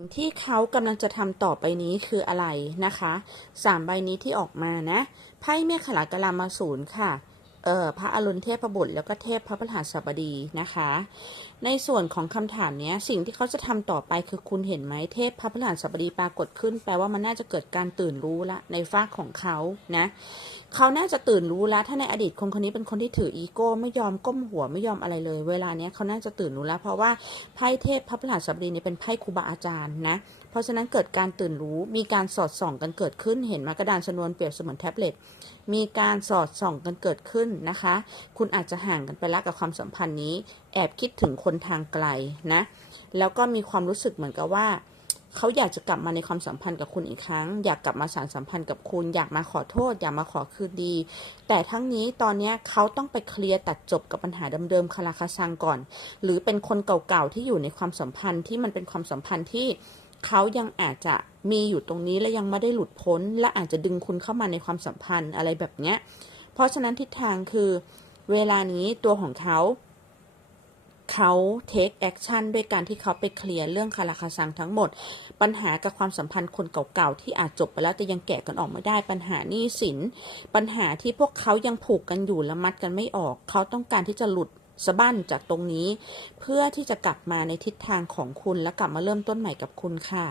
สิ่งที่เขากำลังจะทำต่อไปนี้คืออะไรนะคะสามใบนี้ที่ออกมานะ ไพ่เมฆขลากะลามาศูนย์ค่ะ พระอรุณเทพบุตรแล้วก็เทพพระพหัสบดีนะคะ ในส่วนของคำถามเนี้ยสิ่งที่เขาจะทำต่อไปคือคุณเห็นไหมเทพพระพหัสบดีปรากฏขึ้น แปลว่ามันน่าจะเกิดการตื่นรู้ละในฝากของเขานะเขาน่าจะตื่นรู้แล้ว ถ้าในอดีตคนคนนี้เป็นคนที่ถืออีโก้ไม่ยอมก้มหัวไม่ยอมอะไรเลย เวลาเนี้ยเขาน่าจะตื่นรู้แล้ว เพราะว่าไพ่เทพพระพหัสบดีเนี่ยเป็นไพ่ครูบาอาจารย์นะเพราะฉะนั้นเกิดการตื่นรู้มีการสอดส่องกันเกิดขึ้น เห็นไหมกระดานชนวนเปรียบเสมือนแท็บเล็ตมีการสอดส่องกันเกิดขึ้นนะคะ คุณอาจจะห่างกันไปแล้วกับความสัมพันธ์นี้ แอบคิดถึงคนทางไกลนะ แล้วก็มีความรู้สึกเหมือนกับว่าเขาอยากจะกลับมาในความสัมพันธ์กับคุณอีกครั้ง อยากกลับมาสานสัมพันธ์กับคุณ อยากมาขอโทษ อยากมาขอคืนดี แต่ทั้งนี้ตอนนี้เขาต้องไปเคลียร์ตัดจบกับปัญหาเดิมๆคาราคาซังก่อน หรือเป็นคนเก่าๆที่อยู่ในความสัมพันธ์ที่มันเป็นความสัมพันธ์ที่เขายังอาจจะมีอยู่ตรงนี้และยังไม่ได้หลุดพ้น และอาจจะดึงคุณเข้ามาในความสัมพันธ์อะไรแบบเนี้ย เพราะฉะนั้นทิศทางคือเวลานี้ตัวของเขาเขา take action ด้วยการที่เขาไปเคลียร์เรื่องคาราคาซังทั้งหมด ปัญหากับความสัมพันธ์คนเก่าๆ ที่อาจจบไปแล้วแต่ยังแกะกันออกไม่ได้ปัญหานี้สิน ปัญหาที่พวกเขายังผูกกันอยู่และมัดกันไม่ออก เขาต้องการที่จะหลุดสะบั้นจากตรงนี้ เพื่อที่จะกลับมาในทิศทางของคุณและกลับมาเริ่มต้นใหม่กับคุณค่ะ